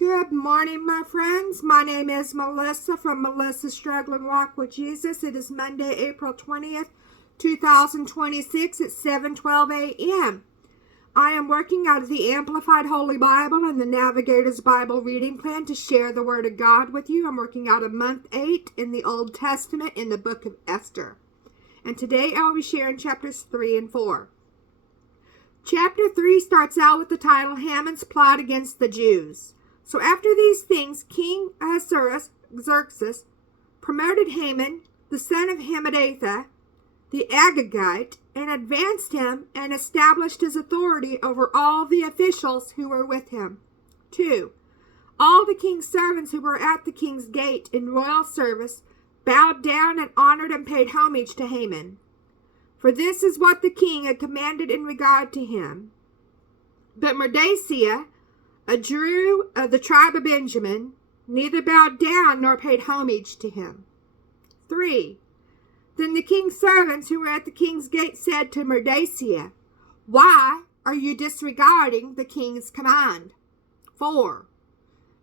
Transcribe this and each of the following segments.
Good morning, my friends. My name is Melissa from Melissa's Struggling Walk with Jesus. It is Monday, April 20th, 2026 at 7:12 a.m. I am working out of the Amplified Holy Bible and the Navigator's Bible reading plan to share the Word of God with you. I'm working out of month 8 in the Old Testament in the book of Esther. And today I'll be sharing chapters 3 and 4. Chapter 3 starts out with the title, Haman's Plot Against the Jews. So after these things, King Xerxes promoted Haman, the son of Hammedatha, the Agagite, and advanced him and established his authority over all the officials who were with him. 2. All the king's servants who were at the king's gate in royal service bowed down and honored and paid homage to Haman. For this is what the king had commanded in regard to him. But Mordecai, a Jew of the tribe of Benjamin, neither bowed down nor paid homage to him. 3. Then the king's servants who were at the king's gate said to Mordecai, Why are you disregarding the king's command? 4.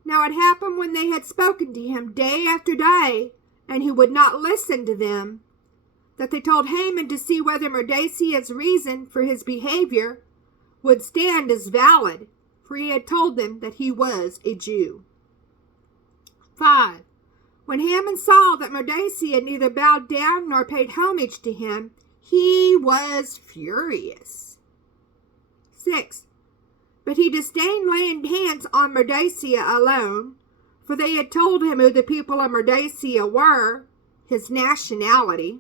Now it happened when they had spoken to him day after day, and he would not listen to them, that they told Haman to see whether Mordecai's reason for his behavior would stand as valid, for he had told them that he was a Jew. 5. When Haman saw that Mordecai neither bowed down nor paid homage to him, he was furious. 6. But he disdained laying hands on Mordecai alone, for they had told him who the people of Mordecai were, his nationality.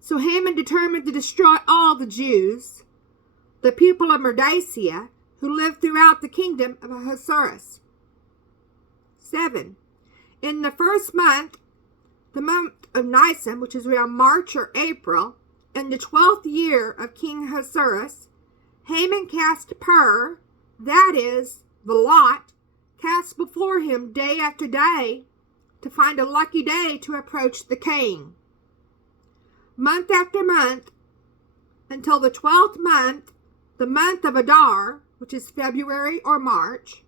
So Haman determined to destroy all the Jews, the people of Mordecai, who lived throughout the kingdom of Ahasuerus. 7. In the first month, the month of Nisan, which is around March or April, in the 12th year of King Ahasuerus, Haman cast pur, that is, the lot, cast before him day after day, to find a lucky day to approach the king. Month after month, until the 12th month, the month of Adar, which is February or March.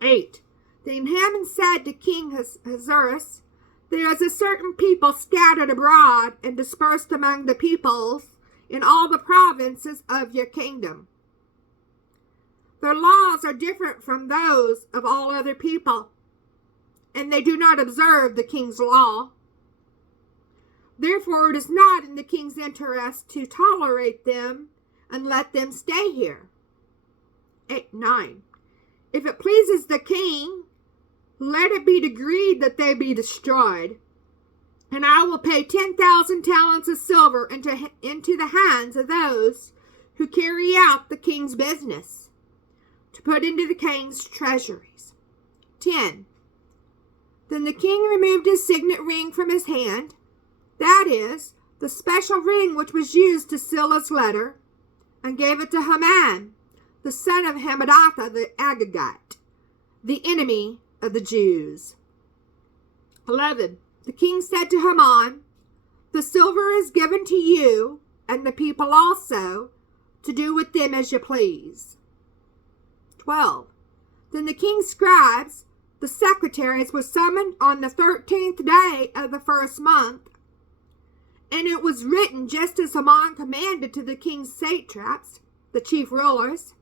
8. Then Haman said to King Ahasuerus, There is a certain people scattered abroad and dispersed among the peoples in all the provinces of your kingdom. Their laws are different from those of all other people, and they do not observe the king's law. Therefore, it is not in the king's interest to tolerate them and let them stay here. 9. If it pleases the king, let it be decreed that they be destroyed, and I will pay 10,000 talents of silver into the hands of those who carry out the king's business, to put into the king's treasuries. 10. Then the king removed his signet ring from his hand, that is, the special ring which was used to seal his letter, and gave it to Haman, the son of Hammedatha the Agagite, the enemy of the Jews. 11. The king said to Haman, The silver is given to you, and the people also, to do with them as you please. 12. Then the king's scribes, the secretaries, were summoned on the 13th day of the first month, and it was written just as Haman commanded to the king's satraps, the chief rulers,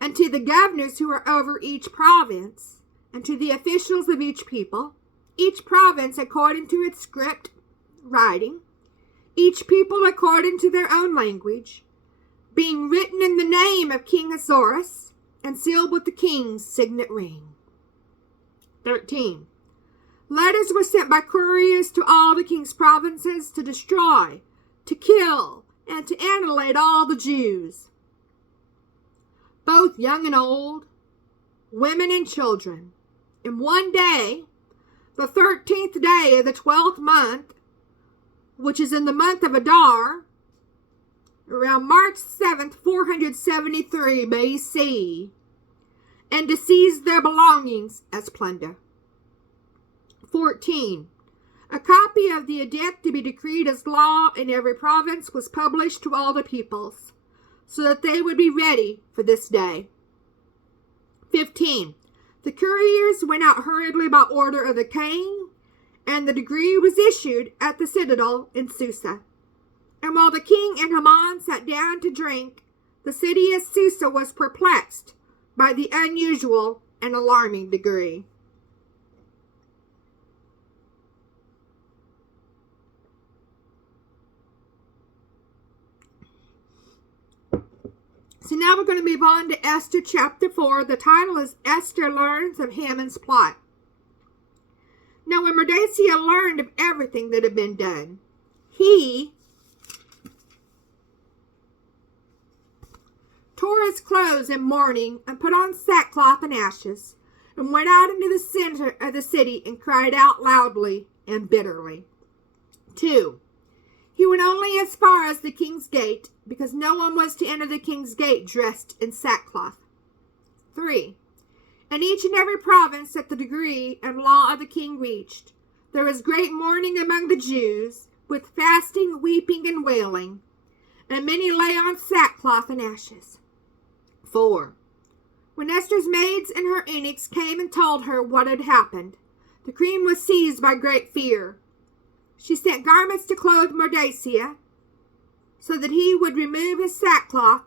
and to the governors who were over each province, and to the officials of each people, each province according to its script writing, each people according to their own language, being written in the name of King Ahasuerus, and sealed with the king's signet ring. 13. Letters were sent by couriers to all the king's provinces to destroy, to kill, and to annihilate all the Jews, both young and old, women and children. In one day, the 13th day of the 12th month, which is in the month of Adar, around March 7th, 473 BC, and to seize their belongings as plunder. 14. A copy of the edict to be decreed as law in every province was published to all the peoples, so that they would be ready for this day. 15. The couriers went out hurriedly by order of the king, and the decree was issued at the citadel in Susa. And while the king and Haman sat down to drink, the city of Susa was perplexed by the unusual and alarming decree. So now we're going to move on to Esther chapter 4. The title is Esther Learns of Haman's Plot. Now when Mordecai learned of everything that had been done, he tore his clothes in mourning and put on sackcloth and ashes, and went out into the center of the city and cried out loudly and bitterly. 2. He went only as far as the king's gate, because no one was to enter the king's gate dressed in sackcloth. 3. In each and every province that the decree and law of the king reached, there was great mourning among the Jews, with fasting, weeping, and wailing, and many lay on sackcloth and ashes. 4. When Esther's maids and her eunuchs came and told her what had happened, the queen was seized by great fear. She sent garments to clothe Mordecai, so that he would remove his sackcloth,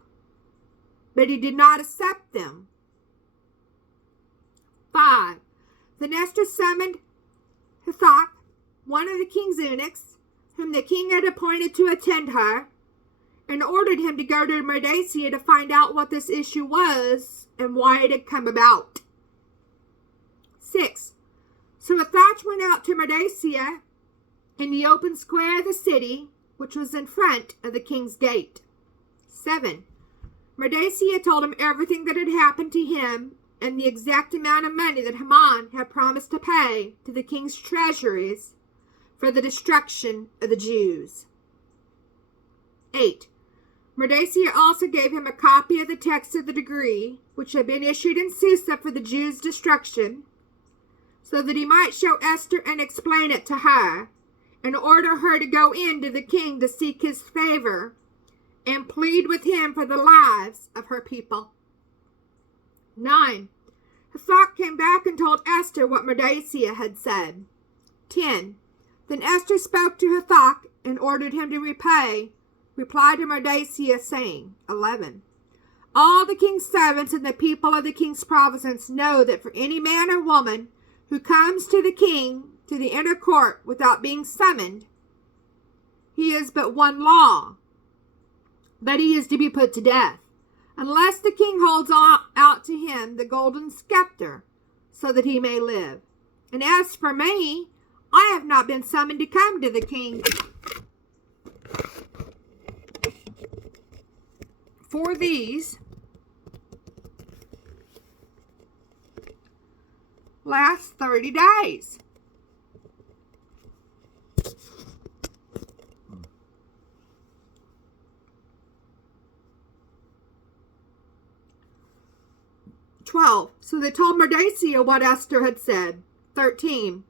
but he did not accept them. 5. Then Esther summoned Hathach, one of the king's eunuchs, whom the king had appointed to attend her, and ordered him to go to Mordecai to find out what this issue was and why it had come about. 6. So Hathach went out to Mordecai in the open square of the city, which was in front of the king's gate. 7. Mordecai told him everything that had happened to him and the exact amount of money that Haman had promised to pay to the king's treasuries for the destruction of the Jews. 8. Mordecai also gave him a copy of the text of the decree, which had been issued in Susa for the Jews' destruction, so that he might show Esther and explain it to her, and order her to go in to the king to seek his favor and plead with him for the lives of her people. 9. Hathach came back and told Esther what Mordecai had said. 10. Then Esther spoke to Hathach and ordered him to reply to Mordecai, saying, 11. All the king's servants and the people of the king's province know that for any man or woman who comes to the king to the inner court without being summoned, he is but one law, that he is to be put to death, unless the king holds out to him the golden scepter, so that he may live. And as for me, I have not been summoned to come to the king for these last 30 days. So they told Mordecai what Esther had said. 13.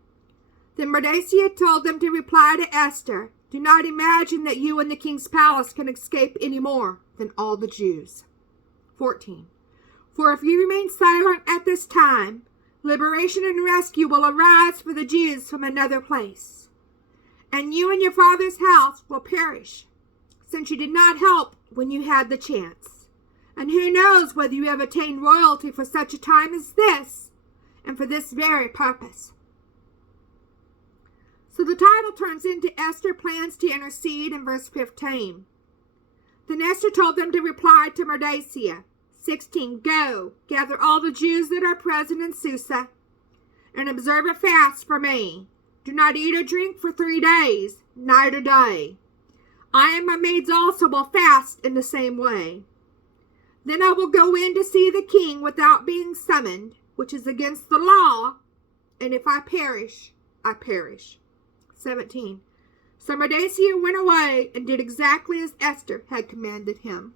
Then Mordecai told them to reply to Esther, do not imagine that you in the king's palace can escape any more than all the Jews. 14. For if you remain silent at this time, liberation and rescue will arise for the Jews from another place, and you and your father's house will perish, since you did not help when you had the chance. And who knows whether you have attained royalty for such a time as this, and for this very purpose. So the title turns into Esther plans to intercede in verse 15. Then Esther told them to reply to Mordecai. 16. Go, gather all the Jews that are present in Susa, and observe a fast for me. Do not eat or drink for 3 days, night or day. I and my maids also will fast in the same way. Then I will go in to see the king without being summoned, which is against the law, and if I perish, I perish. 17. So Mordecai went away and did exactly as Esther had commanded him.